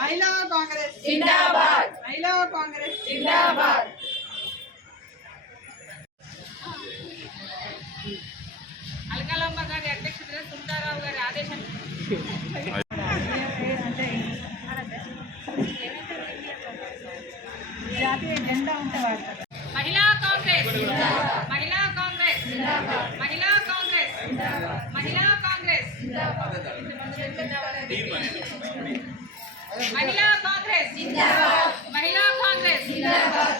महिला कांग्रेस जिंदाबाद, महिला कांग्रेस जिंदाबाद। अलकालम्मा गारी अध्यक्षుడిగా సుందరరావు గారి ఆదేశం జాతీయ జెండా ఉంటే వాడతారు। महिला कांग्रेस जिंदाबाद, महिला कांग्रेस जिंदाबाद, महिला कांग्रेस जिंदाबाद, महिला कांग्रेस जिंदाबाद, महिला कांग्रेस जिंदाबाद, महिला कांग्रेस जिंदाबाद।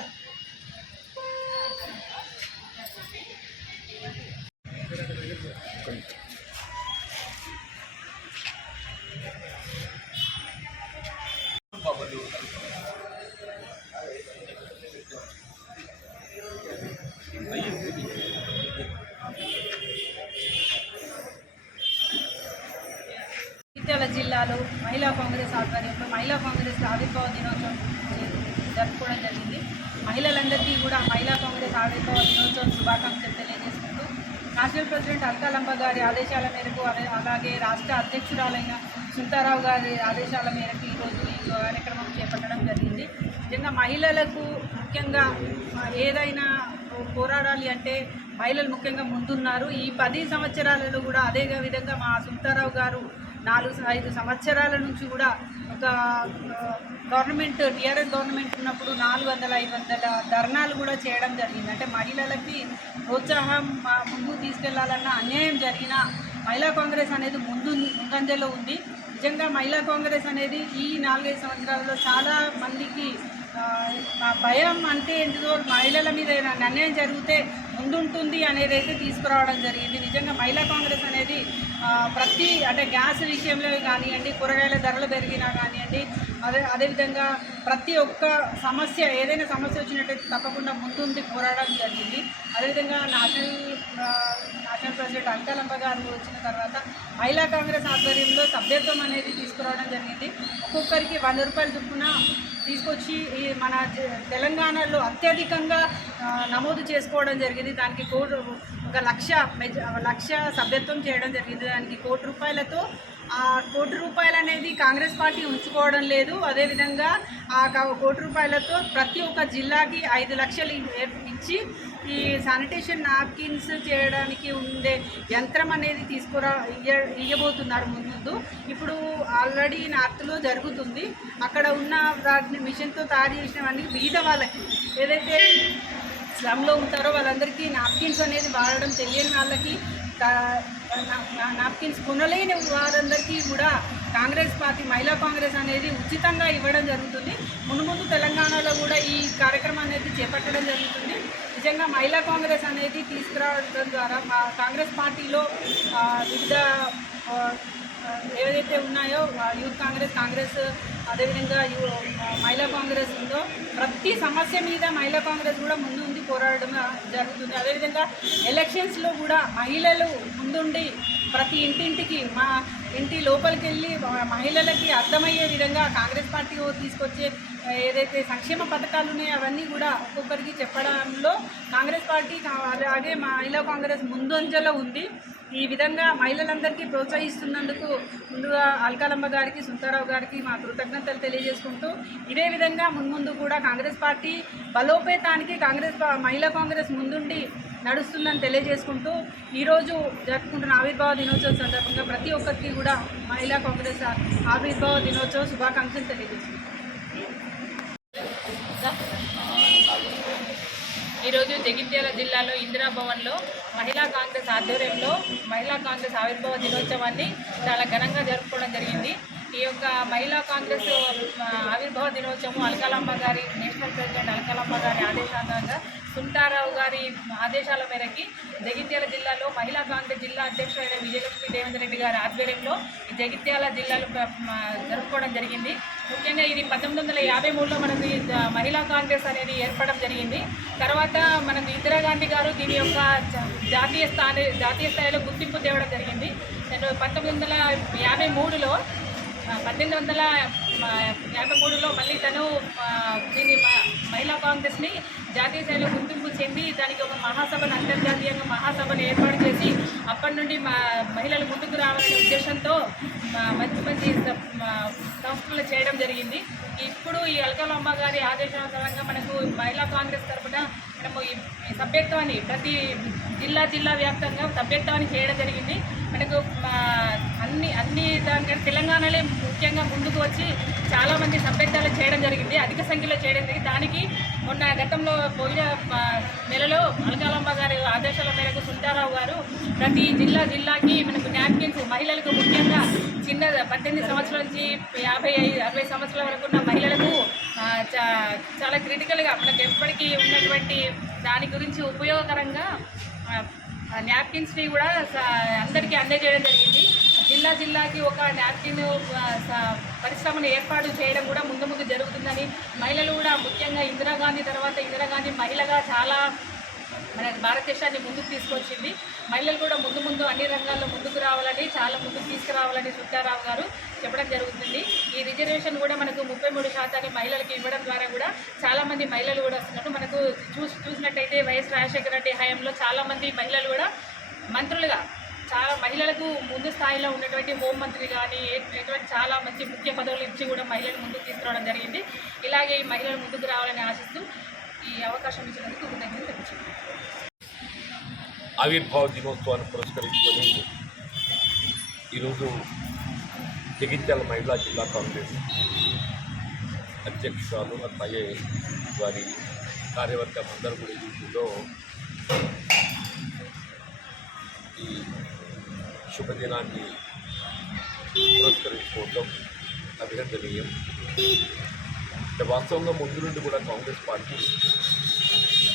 జగిత్యాల జిల్లాలో మహిళా కాంగ్రెస్ ఆధ్వర్యంలో మహిళా కాంగ్రెస్ ఆవిర్భావ దినోత్సవం జరుపుకోవడం జరిగింది। మహిళలందరికీ కూడా మహిళా కాంగ్రెస్ ఆవిర్భావ దినోత్సవం శుభాకాంక్షలు తెలియజేసుకుంటూ నేషనల్ ప్రెసిడెంట్ అల్కాలమ్మ గారి ఆదేశాల మేరకు అలాగే రాష్ట్ర అధ్యక్షురాలైన సుంతారావు గారి ఆదేశాల మేరకు ఈరోజు ఈ కార్యక్రమం చేపట్టడం జరిగింది। నిజంగా మహిళలకు ముఖ్యంగా ఏదైనా పోరాడాలి అంటే మహిళలు ముఖ్యంగా ముందున్నారు। ఈ 10 సంవత్సరాలలో కూడా అదే విధంగా మా సుంతారావు గారు 4-5 సంవత్సరాల నుంచి కూడా ఒక గవర్నమెంట్ టీఆర్ఎస్ గవర్నమెంట్ ఉన్నప్పుడు 400-500 ధర్నాలు కూడా చేయడం జరిగింది। అంటే మహిళలకి ప్రోత్సాహం ముందుకు తీసుకెళ్లాలన్న అన్యాయం జరిగిన మహిళా కాంగ్రెస్ అనేది ముందంజలో ఉంది। నిజంగా మహిళా కాంగ్రెస్ అనేది ఈ 4-5 సంవత్సరాలలో చాలా మందికి భయం అంటే ఏంటిదో మహిళల మీద అన్యాయం జరిగితే ముందుంటుంది అనేది అయితే తీసుకురావడం జరిగింది। నిజంగా మహిళా కాంగ్రెస్ అనేది ప్రతి అంటే గ్యాస్ విషయంలో కానివ్వండి, కూరగాయల ధరలు పెరిగినా కానివ్వండి, అదేవిధంగా ప్రతి ఒక్క సమస్య ఏదైనా సమస్య వచ్చినట్టయితే తప్పకుండా ముందుండి పోరాడడం జరిగింది। అదేవిధంగా నేషనల్ ప్రెసిడెంట్ అల్కాలమ్మ గారు వచ్చిన తర్వాత మహిళా కాంగ్రెస్ ఆధ్వర్యంలో సభ్యత్వం అనేది తీసుకురావడం జరిగింది। ఒక్కొక్కరికి 100 రూపాయలు చొప్పున తీసుకొచ్చి మన తెలంగాణలో అత్యధికంగా నమోదు చేసుకోవడం జరిగింది। దానికి ఒక లక్ష సభ్యత్వం చేయడం జరిగింది। దానికి ₹1 కోటి ఆ ₹1 కోటి అనేది కాంగ్రెస్ పార్టీ ఉంచుకోవడం లేదు। అదేవిధంగా ఆ ₹1 కోటితో ప్రతి ఒక్క జిల్లాకి 5 లక్షలు ఇచ్చి ఈ శానిటేషన్ నాప్కిన్స్ చేయడానికి ఉండే యంత్రం అనేది ఇవ్వబోతున్నారు ముందు। ఇప్పుడు ఆల్రెడీ నార్త్లో జరుగుతుంది, అక్కడ ఉన్న మిషన్తో తయారు చేసినవన్నీ బీద వాళ్ళకి ఏదైతే స్లమ్లో ఉంటారో వాళ్ళందరికీ నాప్కిన్స్ అనేది వాడడం తెలియని వాళ్ళకి నాప్కిన్స్ కొనలేని వారందరికీ కూడా కాంగ్రెస్ పార్టీ మహిళా కాంగ్రెస్ అనేది ఉచితంగా ఇవ్వడం జరుగుతుంది। ముందు తెలంగాణలో కూడా ఈ కార్యక్రమం అనేది చేపట్టడం జరుగుతుంది। నిజంగా మహిళా కాంగ్రెస్ అనేది తీసుకురావడం ద్వారా కాంగ్రెస్ పార్టీలో వివిధ ఏవైతే ఉన్నాయో యూత్ కాంగ్రెస్ అదేవిధంగా మహిళా కాంగ్రెస్ ఉందో ప్రతి ప్రతి సమస్య మీద మహిళా కాంగ్రెస్ కూడా ముందు ఉంది పోరాడడం జరుగుతుంది. అదేవిధంగా ఎలక్షన్స్లో కూడా మహిళలు ముందుండి ప్రతి ఇంటింటికి మా ఇంటి లోపలికి వెళ్ళి మహిళలకి అర్థమయ్యే విధంగా కాంగ్రెస్ పార్టీ తీసుకొచ్చే ఏదైతే సంక్షేమ పథకాలు ఉన్నాయో అవన్నీ కూడా ఒక్కొక్కరికి చెప్పడంలో కాంగ్రెస్ పార్టీ అలాగే మహిళా కాంగ్రెస్ ముందంజలో ఉంది. ఈ విధంగా మహిళలందరికీ ప్రోత్సహిస్తున్నందుకు ముందుగా అల్కాలమ్మ గారికి, సుంతారావు గారికి మా కృతజ్ఞతలు తెలియజేసుకుంటూ ఇదే విధంగా మున్ముందు కూడా కాంగ్రెస్ పార్టీ బలోపేతానికి మహిళా కాంగ్రెస్ ముందుండి నడుస్తుందని తెలియజేసుకుంటూ ఈరోజు జరుపుకుంటున్న ఆవిర్భావ దినోత్సవం సందర్భంగా ప్రతి ఒక్కరికి కూడా మహిళా కాంగ్రెస్ ఆవిర్భావ దినోత్సవ శుభాకాంక్షలు తెలియజేసుకుంటాం. ఈరోజు జగిత్యాల జిల్లాలో ఇందిరాభవన్లో మహిళా కాంగ్రెస్ ఆధ్వర్యంలో మహిళా కాంగ్రెస్ ఆవిర్భావ దినోత్సవాన్ని చాలా ఘనంగా జరుపుకోవడం జరిగింది. ఈ యొక్క మహిళా కాంగ్రెస్ ఆవిర్భావ దినోత్సవం అల్కాలమ్మ గారి నేషనల్ ప్రెసిడెంట్ అల్కాలమ్మ గారి ఆదేశానుసారంగా సుంతారావు గారి ఆదేశాల మేరకి జగిత్యాల జిల్లాలో మహిళా కాంగ్రెస్ జిల్లా అధ్యక్షుడైన విజయలక్ష్మి దేవేందర్ రెడ్డి గారి ఆధ్వర్యంలో ఈ జగిత్యాల జిల్లాలో జరుపుకోవడం జరిగింది. ముఖ్యంగా ఇది 1953లో మనకు మహిళా కాంగ్రెస్ అనేది ఏర్పడడం జరిగింది. తర్వాత మనకు ఇందిరాగాంధీ గారు దీని యొక్క జాతీయ స్థాయిలో గుర్తింపు తేవడం జరిగింది. 1853లో మళ్ళీ తను దీన్ని మహిళా కాంగ్రెస్ని జాతీయ స్థాయిలో గుర్తింపు చెంది దానికి ఒక మహాసభను అంతర్జాతీయంగా మహాసభను ఏర్పాటు చేసి అప్పటి నుండి మహిళలు ముందుకు రావాలనే ఉద్దేశంతో మంచి మంచి సంస్థలు చేయడం జరిగింది. ఇప్పుడు ఈ అల్కాలమ్మ గారి ఆదేశానుసారంగా మనకు మహిళా కాంగ్రెస్ తరఫున మనము ఈ సభ్యత్వాన్ని ప్రతి జిల్లా వ్యాప్తంగా సభ్యత్వాన్ని చేయడం జరిగింది. మనకు అన్ని దానికంటే తెలంగాణలో ముఖ్యంగా ముందుకు వచ్చి చాలామంది సభ్యత్వాలు చేయడం జరిగింది, అధిక సంఖ్యలో చేయడం జరిగింది. దానికి మొన్న గతంలో పోయిన నెలలో అల్కాలమ్మ గారి ఆదేశాల మేరకు సుంతారావు గారు ప్రతి జిల్లాకి మనకు న్యాప్కిన్స్ మహిళలకు ముఖ్యంగా చిన్న 18 సంవత్సరాల నుంచి 50-60 సంవత్సరాల వరకు ఉన్న మహిళలకు చాలా క్రిటికల్గా మనకు ఎప్పటికీ ఉన్నటువంటి దాని గురించి ఉపయోగకరంగా న్యాప్కిన్స్ని కూడా అందరికీ అందజేయడం జరిగింది. జిల్లాకి ఒక న్యాప్కిన్ పరిశ్రమను ఏర్పాటు చేయడం కూడా ముందు జరుగుతుందని మహిళలు కూడా ముఖ్యంగా ఇందిరాగాంధీ మహిళగా చాలా మన భారతదేశాన్ని ముందుకు తీసుకొచ్చింది. మహిళలు కూడా ముందు అన్ని రంగాల్లో ముందుకు రావాలని చాలా ముందుకు తీసుకురావాలని సుంతారావు గారు చెప్పడం జరుగుతుంది. ఈ రిజర్వేషన్ కూడా మనకు 33% మహిళలకు ఇవ్వడం ద్వారా కూడా చాలామంది మహిళలు కూడా వస్తున్నారు. మనకు చూసినట్టయితే వైఎస్ రాజశేఖర రెడ్డి హయాంలో చాలామంది మహిళలు కూడా మంత్రులుగా చాలా మహిళలకు ముందు స్థాయిలో ఉన్నటువంటి హోంమంత్రి కానీ ఎటువంటి చాలా మంచి ముఖ్య పదవులు ఇచ్చి కూడా మహిళలు ముందుకు తీసుకురావడం జరిగింది. ఇలాగే ఈ మహిళలు ముందుకు రావాలని ఆశిస్తూ ఈ అవకాశం ఇచ్చినందుకు కృతజ్ఞతలు తెలుపుతున్నాను. ఆవిర్భావ దినోత్సవాన్ని పురస్కరించుకొని ఈరోజు జగిత్యాల మహిళా జిల్లా కాంగ్రెస్ అధ్యక్షురాలు అట్లాగే వారి కార్యవర్గం అందరూ కూడా ఈరోజులో ఈ శుభదినాన్ని పురస్కరించుకోవడం అభినందనీయం. వాస్తవంగా ముందు నుండి కూడా కాంగ్రెస్ పార్టీ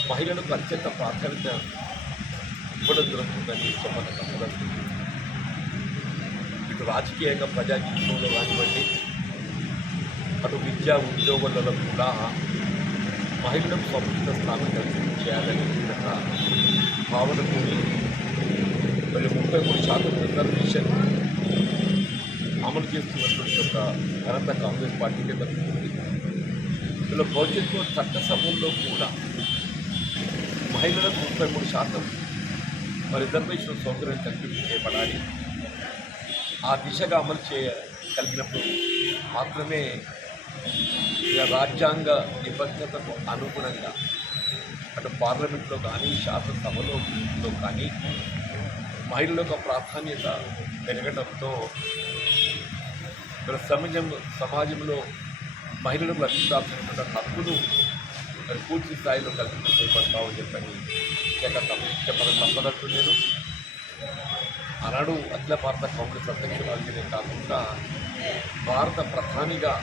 మహిళలకు అత్యంత ప్రాధాన్యత ఇవ్వడం జరుగుతుందని చెప్పడం తప్పదండి. ఇటు రాజకీయంగా ప్రజా జీవితంలో కానివ్వండి, అటు విద్యా ఉద్యోగాలలో కూడా మహిళలకు సముచిత స్థానం చేయాలని ఒక భావనకు మరి 33% రిజర్వేషన్ అమలు చేస్తున్నటువంటి ఒక ఘనత కాంగ్రెస్ పార్టీకే దక్కుతుంది. ఇందులో భవిష్యత్తులో చట్టసభల్లో కూడా మహిళలకు 33% రిజర్వేషన్ సౌకర్యం కల్పించి చేయబడాలి. ఆ దిశగా అమలు చేయగలిగినప్పుడు మాత్రమే రాజ్యాంగ నిబద్ధతకు అనుగుణంగా అటు పార్లమెంట్లో కానీ శాసనసభలో కానీ మహిళలకు ప్రాధాన్యత పెరగడంతో సమాజంలో మహిళలకు లభించాల్సినటువంటి హక్కును పూర్తి స్థాయిలో కల్పించడం చేపడతామని చెప్పడం తప్పదంటూ నేను ఆనాడు అఖిల భారత కాంగ్రెస్ అధ్యక్షురాలుగానే కాకుండా భారత ప్రధానిగా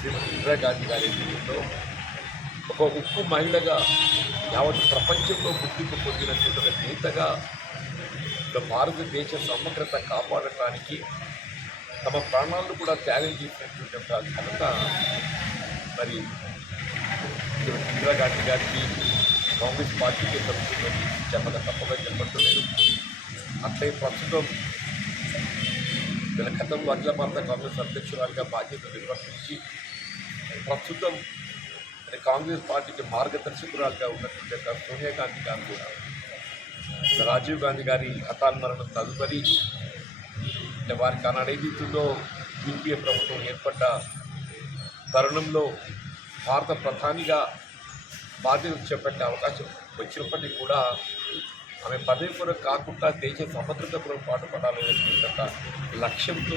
శ్రీమతి ఇందిరాగాంధీ గారి జీవితంలో ఒక ఉక్కు మహిళగా యావత్ ప్రపంచంలో గుర్తింపు పొందినటువంటి ఒక నేతగా భారతదేశ సమగ్రత కాపాడటానికి తమ ప్రాణాలను కూడా త్యాగం చేసినటువంటి ఒక ఘనత మరి ఇందిరాగాంధీ గారికి కాంగ్రెస్ పార్టీకి తప్పుతుందని చెప్పక తప్పగా చెప్పట్లేదు. అట్లే ప్రస్తుతం గతంలో అఖిల భారత కాంగ్రెస్ అధ్యక్షురాలుగా బాధ్యతలు నిర్వర్తించి ప్రస్తుతం కాంగ్రెస్ పార్టీకి మార్గదర్శకురాలుగా ఉన్నటువంటి సోనియా గాంధీ గారు కూడా రాజీవ్ గాంధీ గారి హఠాన్మరణం తదుపరి వారికి ఆనాడు ఏదైతుందో యూపీఏ ప్రభుత్వం ఏర్పడ్డ తరుణంలో భారత ప్రధానిగా బాధ్యతలు చేపట్టే అవకాశం వచ్చినప్పటికీ కూడా ఆమె పదవి కొరకు కాకుండా దేశ సమగ్రత కొరకు పాటుపడాలనేటువంటి లక్ష్యంతో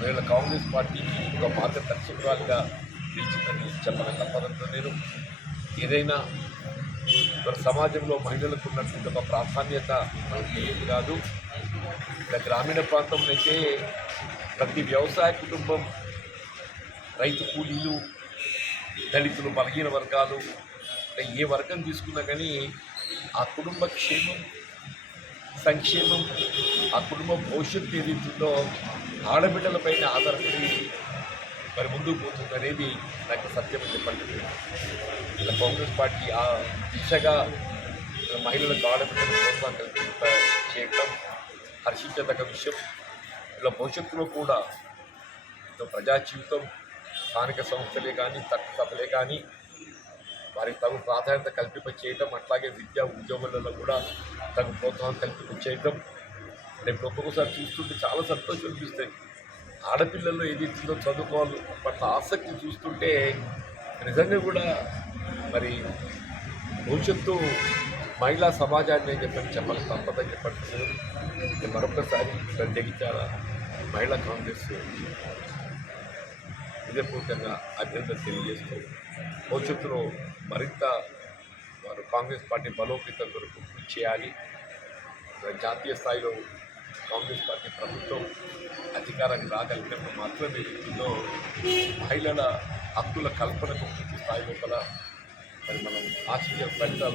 వీళ్ళ కాంగ్రెస్ పార్టీకి ఒక మార్గదర్శకురాలుగా నిలిచిందని చెప్పక తప్పదంతో నేను ఏదైనా మరి సమాజంలో మహిళలకు ఉన్నటువంటి ఒక ప్రాధాన్యత మనకి ఏది కాదు. ఇక్కడ గ్రామీణ ప్రాంతంలో అయితే ప్రతి వ్యవసాయ కుటుంబం, రైతు కూలీలు, దళితులు, బలహీన వర్గాలు, ఏ వర్గం తీసుకున్నా కానీ ఆ కుటుంబ క్షేమం, సంక్షేమం, ఆ కుటుంబ భవిష్యత్తు ఏదైతుందో ఆడబిడ్డలపైన ఆధారపడి మరి ముందుకు పోతుంది అనేది నాకు సత్యం చెప్పండి. ఇలా కాంగ్రెస్ పార్టీ ఆ దిశగా మహిళలకు ఆడబిడ్డల ప్రోత్సాహం చేయడం హర్షించదగ్గ విషయం. ఇలా భవిష్యత్తులో కూడా ప్రజా జీవితం, స్థానిక సంస్థలే కానీ, చట్టసభలే కానీ వారికి తగు ప్రాధాన్యత కల్పింప చేయటం, అట్లాగే విద్యా ఉద్యోగులలో కూడా తగు ప్రోత్సాహం కల్పింప చేయటం రేపు ఒక్కొక్కసారి చూస్తుంటే చాలా సంతోషం అనిపిస్తాయి. ఆడపిల్లల్లో ఏదైతుందో చదువుకోవాలి పట్ల ఆసక్తి చూస్తుంటే నిజంగా కూడా మరి భవిష్యత్తు మహిళా సమాజాన్ని చెప్పాలి తప్పదని చెప్పండి. మరొకసారి జగిత్యాల మహిళా కాంగ్రెస్ హృదయపూర్వకంగా అభ్యర్థన తెలియజేస్తూ భవిష్యత్తులో మరింత వారు కాంగ్రెస్ పార్టీ బలోపేతం కొరకు కృషి చేయాలి. జాతీయ స్థాయిలో కాంగ్రెస్ పార్టీ ప్రభుత్వం అధికారానికి రాగలిగినప్పుడు మాత్రమే ఇందులో మహిళల హక్కుల కల్పనకు పూర్తి స్థాయి లోపల మరి మనం ఆశయ ఫలితాలు